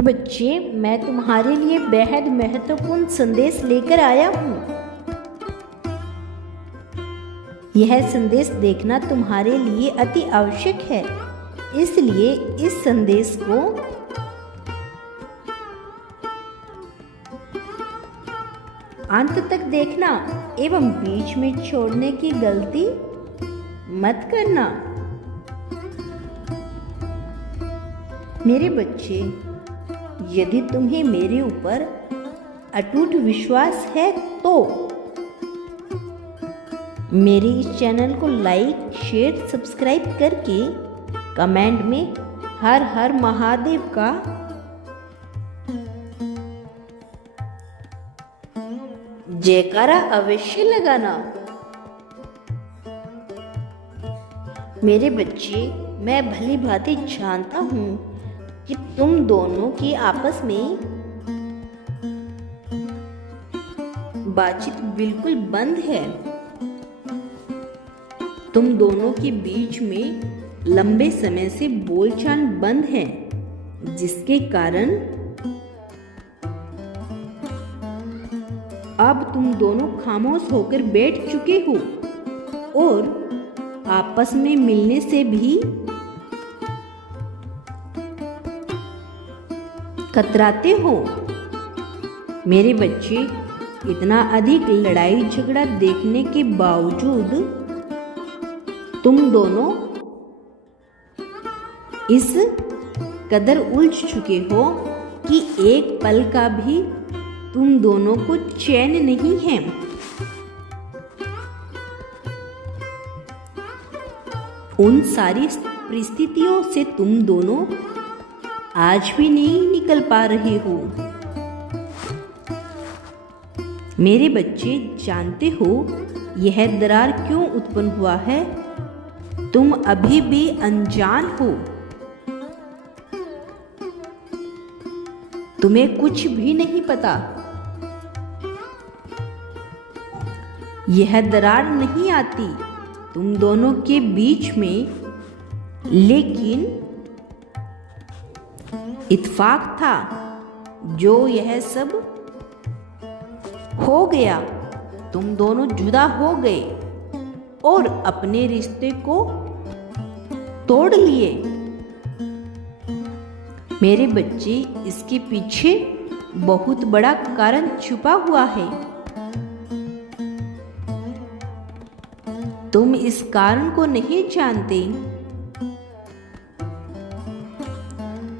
बच्चे, मैं तुम्हारे लिए बेहद महत्वपूर्ण संदेश लेकर आया हूँ। यह संदेश देखना तुम्हारे लिए अति आवश्यक है, इसलिए इस संदेश को अंत तक देखना एवं बीच में छोड़ने की गलती मत करना। मेरे बच्चे, यदि तुम्हें मेरे ऊपर अटूट विश्वास है तो मेरे इस चैनल को लाइक, शेयर, सब्सक्राइब करके कमेंट में हर हर महादेव का जयकारा अवश्य लगाना। मेरे बच्चे, मैं भली भांति जानता हूँ कि तुम दोनों की आपस में बातचीत बिल्कुल बंद है। तुम दोनों के बीच में लंबे समय से बोलचाल बंद है, जिसके कारण अब तुम दोनों खामोश होकर बैठ चुके हो और आपस में मिलने से भी कतराते हो। मेरे बच्चे, इतना अधिक लड़ाई झगड़ा देखने के बावजूद तुम दोनों इस कदर उलझ चुके हो कि एक पल का भी तुम दोनों को चैन नहीं है। उन सारी परिस्थितियों से तुम दोनों आज भी नहीं निकल पा रहे हो। मेरे बच्चे, जानते हो यह दरार क्यों उत्पन्न हुआ है? तुम अभी भी अनजान हो। तुम्हें कुछ भी नहीं पता। यह दरार नहीं आती तुम दोनों के बीच में, लेकिन इत्तेफाक था जो यह सब हो गया। तुम दोनों जुदा हो गए और अपने रिश्ते को तोड़ लिए। मेरे बच्चे, इसके पीछे बहुत बड़ा कारण छुपा हुआ है। तुम इस कारण को नहीं जानते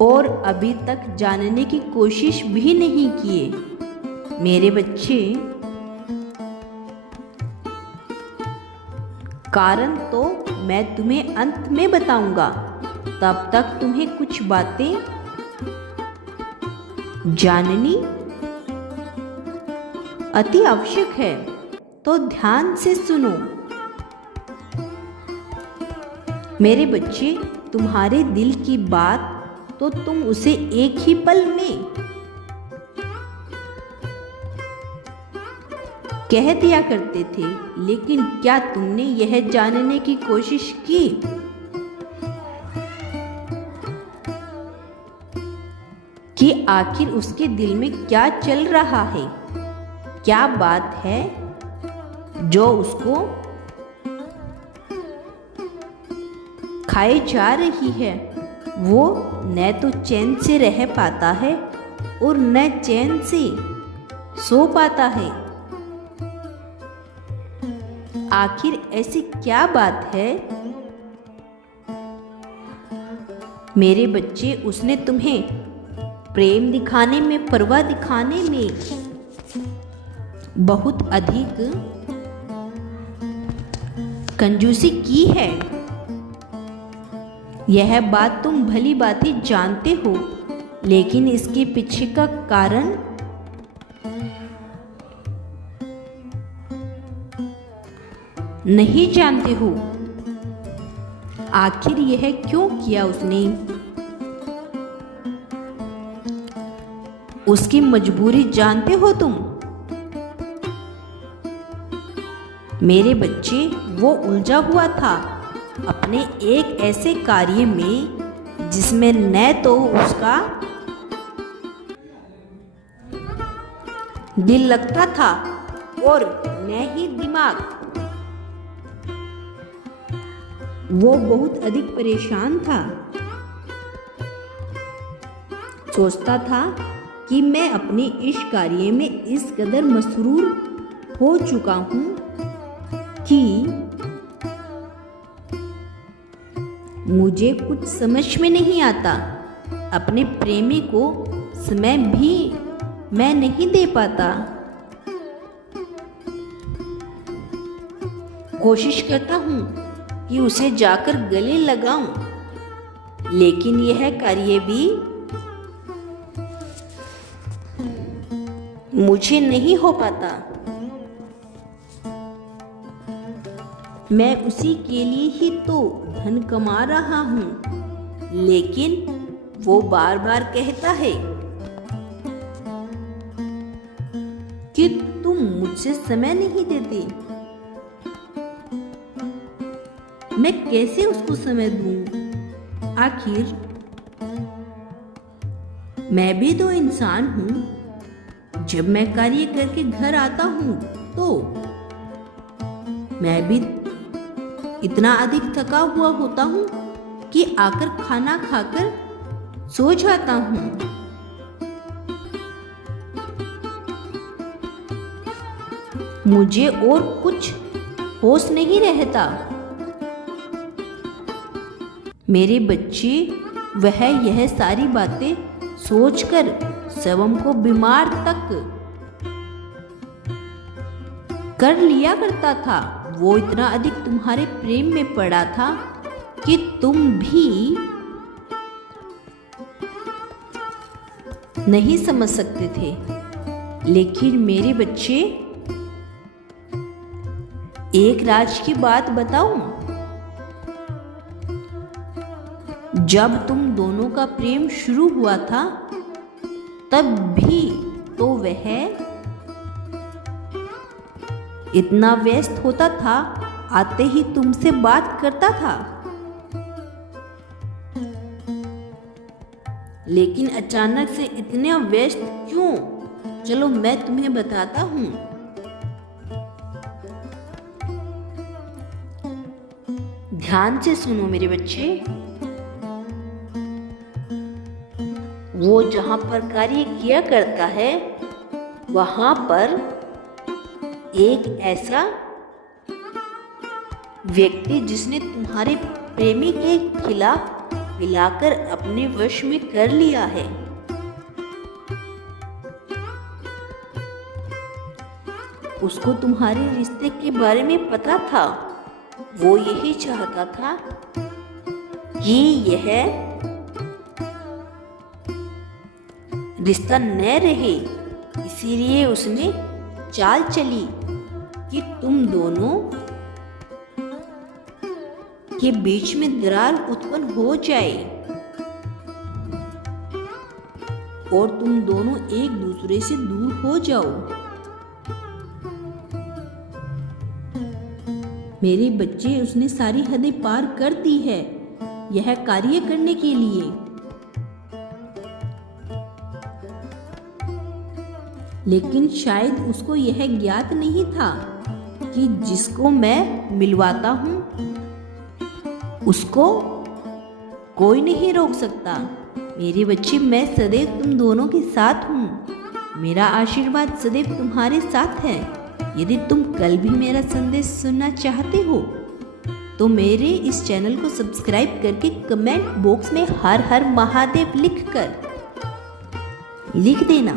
और अभी तक जानने की कोशिश भी नहीं किए। मेरे बच्चे, कारण तो मैं तुम्हें अंत में बताऊंगा। तब तक तुम्हें कुछ बातें जाननी अति आवश्यक है, तो ध्यान से सुनो। मेरे बच्चे, तुम्हारे दिल की बात तो तुम उसे एक ही पल में कह दिया करते थे, लेकिन क्या तुमने यह जानने की कोशिश की कि आखिर उसके दिल में क्या चल रहा है? क्या बात है जो उसको खाई जा रही है? वो न तो चैन से रह पाता है और न चैन से सो पाता है। आखिर ऐसी क्या बात है? मेरे बच्चे, उसने तुम्हें प्रेम दिखाने में, परवाह दिखाने में बहुत अधिक कंजूसी की है। यह बात तुम भली भांति जानते हो, लेकिन इसके पीछे का कारण नहीं जानते हो। आखिर यह क्यों किया उसने? उसकी मजबूरी जानते हो तुम? मेरे बच्चे, वो उलझा हुआ था अपने एक ऐसे कार्य में जिसमें न तो उसका दिल लगता था और न ही दिमाग। वो बहुत अधिक परेशान था। सोचता था कि मैं अपने इस कार्य में इस कदर मसरूर हो चुका हूँ कि मुझे कुछ समझ में नहीं आता। अपने प्रेमी को समय भी मैं नहीं दे पाता। कोशिश करता हूँ कि उसे जाकर गले लगाऊं, लेकिन यह कार्य भी मुझे नहीं हो पाता। मैं उसी के लिए ही तो धन कमा रहा हूँ, लेकिन वो बार बार कहता है कि तुम मुझसे समय नहीं देते। मैं कैसे उसको समय दूं? आखिर मैं भी तो इंसान हूं। जब मैं कार्य करके घर आता हूं तो मैं भी इतना अधिक थका हुआ होता हूं कि आकर खाना खाकर सो जाता हूं। मुझे और कुछ होश नहीं रहता। मेरे बच्चे वह यह सारी बातें सोचकर स्वयं को बीमार तक कर लिया करता था। वो इतना अधिक तुम्हारे प्रेम में पड़ा था कि तुम भी नहीं समझ सकते थे। लेकिन मेरे बच्चे, एक राज की बात बताऊं? जब तुम दोनों का प्रेम शुरू हुआ था तब भी तो वह इतना व्यस्त होता था, आते ही तुमसे बात करता था। लेकिन अचानक से इतना व्यस्त क्यों? चलो मैं तुम्हें बताता हूँ। ध्यान से सुनो मेरे बच्चे। वो जहाँ पर कार्य किया करता है वहाँ पर एक ऐसा व्यक्ति जिसने तुम्हारे प्रेमी के खिलाफ मिलाकर अपने वश में कर लिया है। उसको तुम्हारे रिश्ते के बारे में पता था। वो यही चाहता था कि यह रिश्ता न रहे, इसीलिए उसने चाल चली कि तुम दोनों के बीच में दरार उत्पन्न हो जाए और तुम दोनों एक दूसरे से दूर हो जाओ। मेरे बच्चे, उसने सारी हदें पार कर दी है यह कार्य करने के लिए। लेकिन शायद उसको यह ज्ञात नहीं था कि जिसको मैं मिलवाता हूँ उसको कोई नहीं रोक सकता। मेरे बच्चे, मैं सदैव तुम दोनों के साथ हूँ। मेरा आशीर्वाद सदैव तुम्हारे साथ है। यदि तुम कल भी मेरा संदेश सुनना चाहते हो तो मेरे इस चैनल को सब्सक्राइब करके कमेंट बॉक्स में हर हर महादेव लिख देना।